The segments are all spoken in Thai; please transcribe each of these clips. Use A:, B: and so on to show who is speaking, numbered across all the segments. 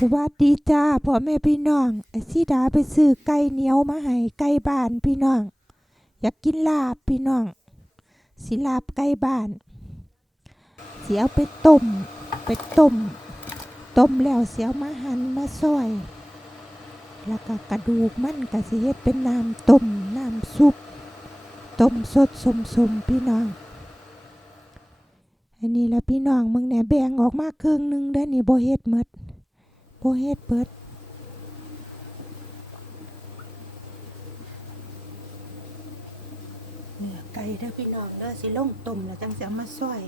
A: สวัสดีจ้าพ่อแม่พี่น้องไอซีดาไปซื้อไก่เหนียวมาให้ไก่บ้านพี่น้อง อยากกินลาบพี่น้อง สิลาบไก่บ้านเสียเอาไปต้มไปต้มต้มแล้วเสียมาหั่นมาซอย แล้วก็กระดูกมันก็สิเฮ็ดเป็นน้ำต้มน้ำซุปต้มสดสมสมพี่น้อง อันนี้ละพี่น้องมึงเนี่ยแบ่งออกมาครึ่งหนึงเด้อนี่บ่เฮ็ดหมด บ่เฮ็ดเบิดเนื้อไก่เด้อพี่น้องเด้อสิลงต้มแล้วจังสิเอามาซอย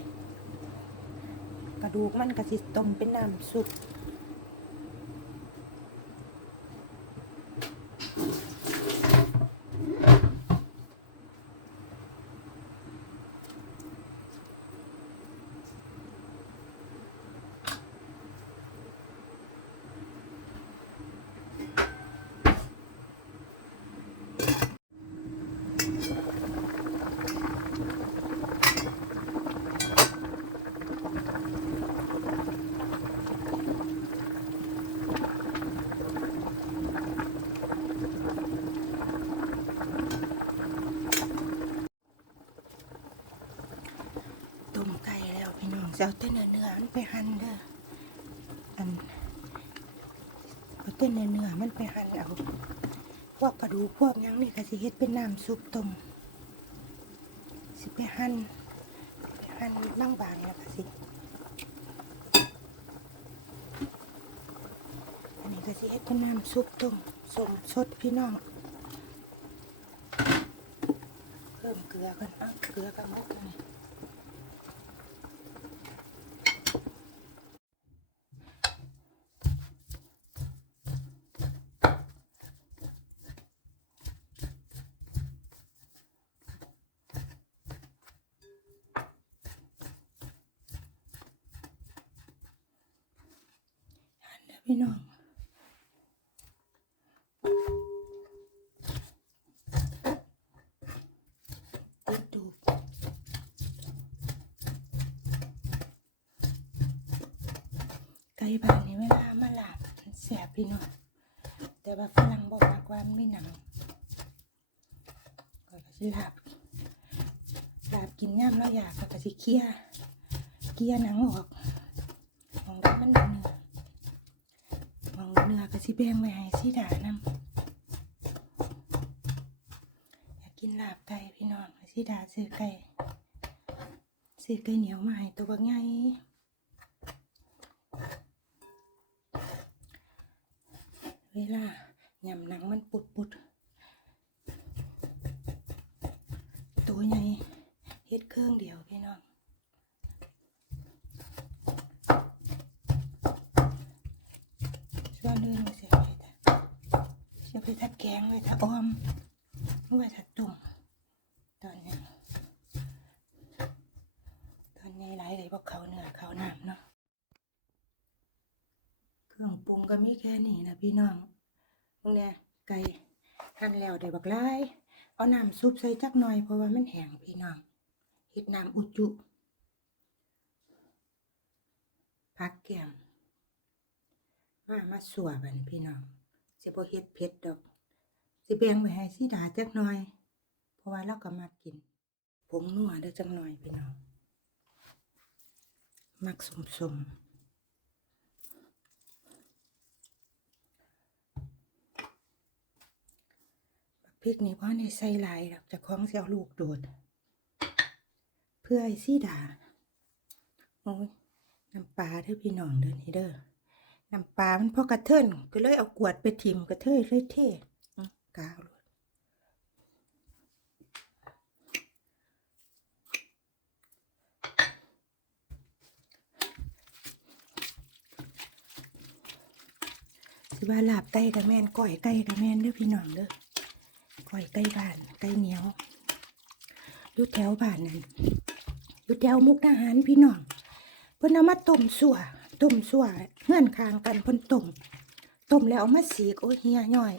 A: กระดูกมันก็สิต้มเป็นน้ำซุป จะเอาแต่เนื้อเนื้อมันไปหั่นเด้ออันเอาแต่เนื้อเนื้อมันไปหั่นเอาพวกกระดูกพวกยังนี่ก็สิเฮ็ดเป็นน้ำซุปต้มสิไปหั่นหั่นบางๆแล้วก็สิอันนี้ก็สิเฮ็ดเป็นน้ำซุปต้มสมสดพี่น้องเพิ่มเกลือกันเอาเกลือกับมุกนี่ พี่น้องติดดูไก่บ้านนี่เวลามาลาบมันแสบพี่น้อง แต่ว่าฝรั่งบอกว่ามันไม่หนังก็สิลาบลาบกินย่ำแล้วอยากก็สิเคี่ยเคี่ยหนังออกมองด้มันเนื้อมองเนื้อ ก็สิแบ่งไว้ให้สิดานำอยากกินลาบไก่พี่น้องสิดาซื้อไก่ซื้อไก่เหนียวมาให้ตัวใหญ่เวลายำหนังมันปุดปุดตัวใหญ่เฮ็ดเครื่องเดียวพี่น้อง ส่วนอื่นเสียไปแต่เสียไป ทัดแกงไว้ทัดออมไว้ทัดตุ่มตอนนี้ ตอนนี้หลายเลยพวกเขาเหนื้อเขาน้ำเนาะเครื่องปรุงก็มีแค่นี้นะพี่น้องพวกเนี้ยไก่หั่นแล้วได้บักไล่เอาน้ำซุปใส่จักหน่อยเพราะว่ามันแห้งพี่น้องเฮ็ดน้ำอุจจุพักแกมมามาสัวบันพี่น้องสิบ่เฮ็ดเผ็ดดอก สิแบ่งไว้ให้สิดาจักหน่อย เพราะว่าเราก็มักกินผงนัวเด้อจักหน่อยพี่น้องมักสมๆบักพริกนี่เพราะในใส่ลายดอกจะคล้องเสียวลูกโดด เพื่อให้สิดาโอ้ยน้ำปลาเด้อพี่น้องเด้อนี่เด้อน้ำปลามันพอกระเทินก็เลยเอากวดไปทิมกระเทยเลยเท่ กาวเลยสิว่าลาบไก่กับแมนก้อยไก่กับแมนเด้อพี่น้องเด้อก้อยไก่บ้านไก่เหนียวยู่แถวบ้านนั่นยู่แถวมุกดาหารพี่น้องเพิ่นเอามาต้มสั่วต้มสั่วเงื่อนคางกันเพิ่นต้มต้มแล้วเอามาสีกโอ้เฮียย่อย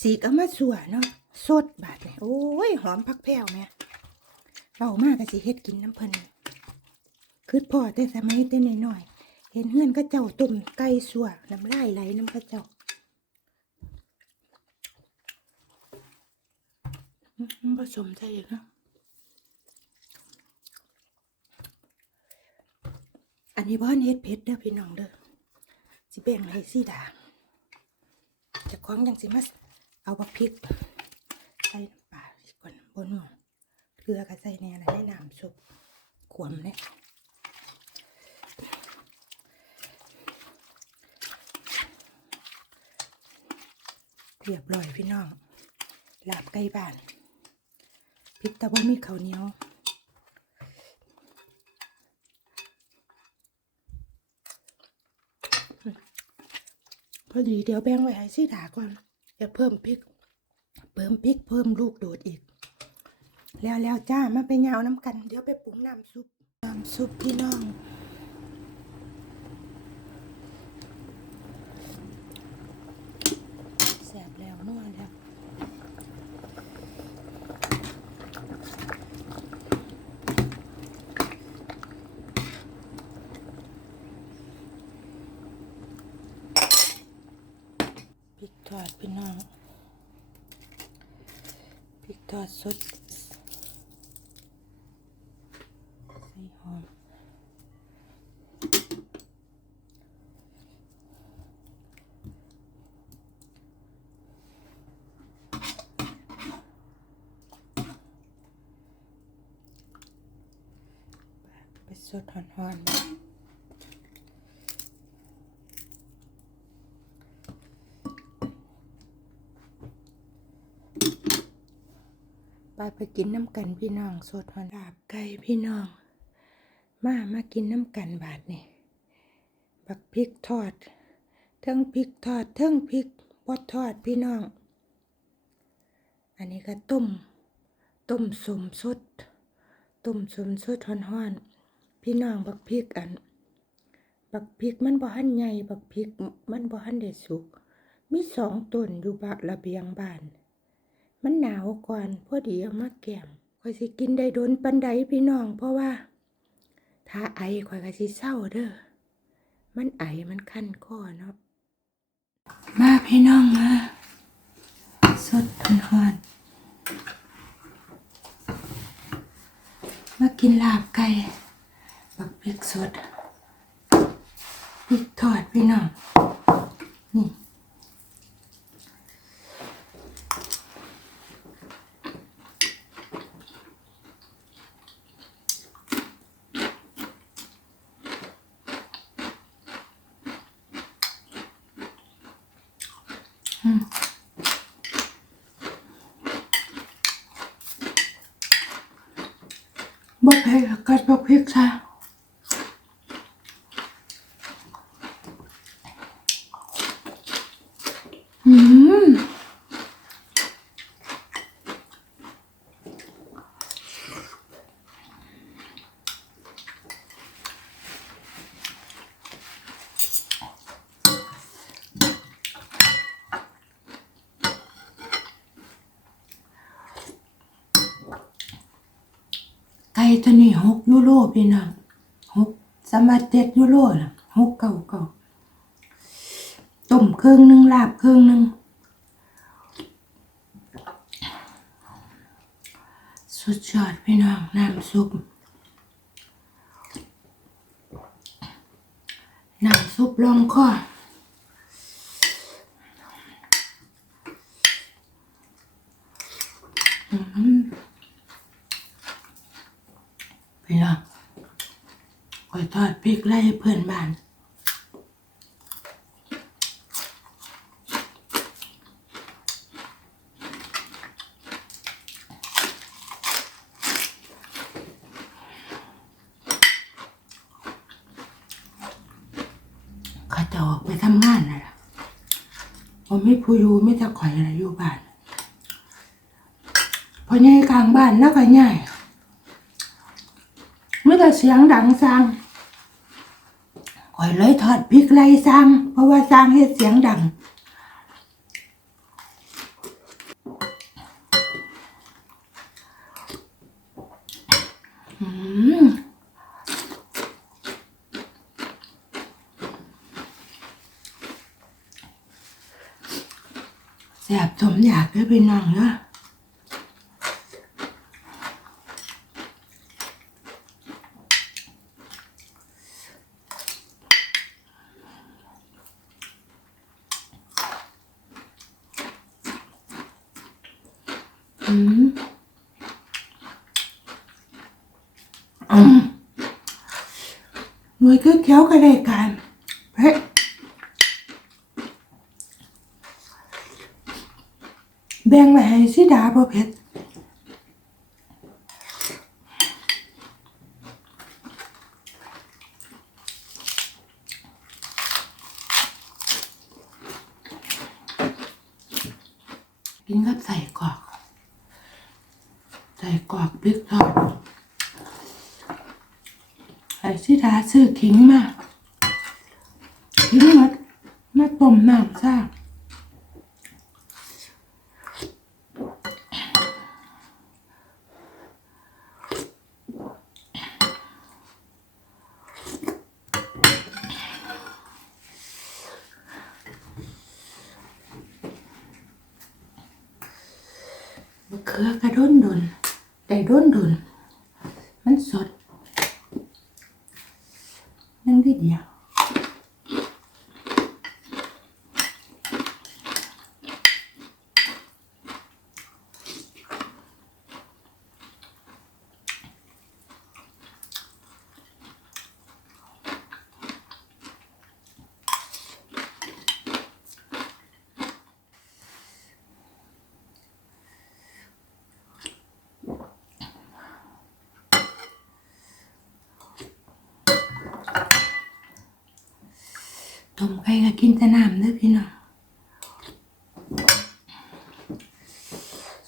A: สีกเอามาสัวเนาะสดบาดเลยโอ้ย หอมพักแพ้วแม่เรามากก็สิเฮ็ดกินน้ำเพิ่นคือพ่อแต่สมัยแต่น้อยๆเห็นเฮือนก็เจ้าตุ่มไก่สัวน้ำลายไหลน้ำกระเจ้าผสมใช่อีกเนาะอันนี้บ้านเฮ็ดเผ็ดเด้อพี่น้องเด้อสิแบ่งให้สีดาจะคล้องยังสิมา เอาบักพริกใส่ปลาก่อนบนหม้อเกลือก็ใส่แน่ละในน้ำซุปขวมเนี่ยเรียบร้อยพี่น้องลาบไก่บ้านพิษตะบ่มีข้าวเหนียวพอดีเดี๋ยวแบ่งไว้ให้สิดาก่อน จะเพิ่มพริก เพิ่มพริกเพิ่มลูกโดดอีก แล้วแล้วจ้ามาไปเหงาน้ำกัน เดี๋ยวไปปรุงน้ำซุปน้ำซุปพี่น้องแสบแล้วนัวแล้วพริกทอดพี่น้องพริก ทอดสดใส่หอมไปสดหอนๆ ไปไปกินน้ำกันพี่น้องสดหอนลาบไก่พี่น้อง มามากินน้ำกันบาทนี่บักพริกทอดเทิงพริกทอดเทิงพริกบดทอดพี่น้อง อันนี้ก็ต้มต้มสมสดต้มสมสดฮ้อนๆพี่น้องบักพริกอันบักพริกมันบ่หันใหญ่บักพริกมันบ่หันได้สุก มีสองต้นอยู่บะระเบียงบ้าน มันหนาวก่อนพอดีเอามาแกมข่อยสิกินได้โดนปันใดพี่น้อง เพราะว่า ถ้าไอข่อยก็สิเศร้าเด้อมันไอมันคันคอเนาะมาพี่น้องมาสดฮ้อนมากินลาบไก่บักพริกสดพริกทอดพี่น้องนี่ บ่เผ็ดกัดบักพริกซะอืมไก่ ตัวนี้หกยูโรพี่น้องหกสมาเจ็ดยูโรนะหกเก่าเก่าต้มเครื่องหนึ่งลาบเครื่องหนึ่งสุดยอดพี่น้องน้ำซุปน้ำซุปลองคออืมพี่น้องก๋วย ทอดพริกไล่เพื่อนบ้านเขาจะออกไปทำงานนะล่ะผมไม่ผู้อยู่ไม่จะข่อยอะไรอยู่บ้านพอใหญ่กลางบ้านแล้วก็ใหญ่ไม่แต่เสียงดังซัง อยเลยถอดพริกไล่สร้าง เพราะว่าสร้างให้เสียงดัง อืมแสบสมอยากได้ไปนั่งเนาะ อืมหน่วยคือเขียวกระเดกันเฮ้แบ่งไว้ให้สิดาบ่เผ็ดกินกับใส่กรอก ส่กรอกพริกทอดไอ้สิดาซื้อขิงมาขิงมามาต้มน้ำซ่ามะเขือกระด้นดน ได้ด้นดน มันสด นั่งดีเดียว ต้มไก่ก็กินแต่น้ำเด้อพี่น้อง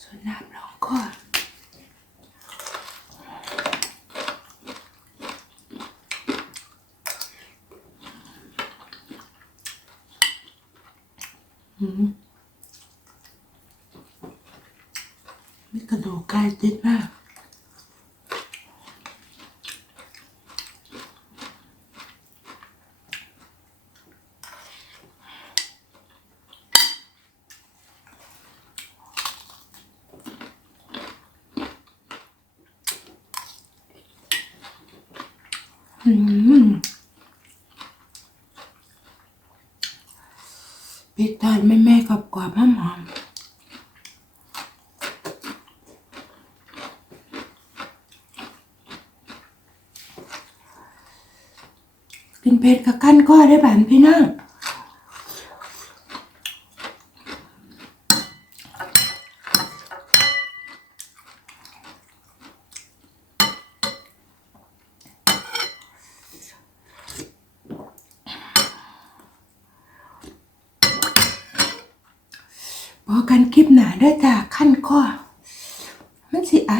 A: ส่วนน้ำรองคออืมมีกระดูกไก่ติดมาก อืม พริกทอดแม่แม่กับกรอบๆหอมหอมกินเผ็ดกับกั้นก็ได้บ้านพี่น้อง บอกันคลิปหนาได้จากขั้นข้อมันสิไอ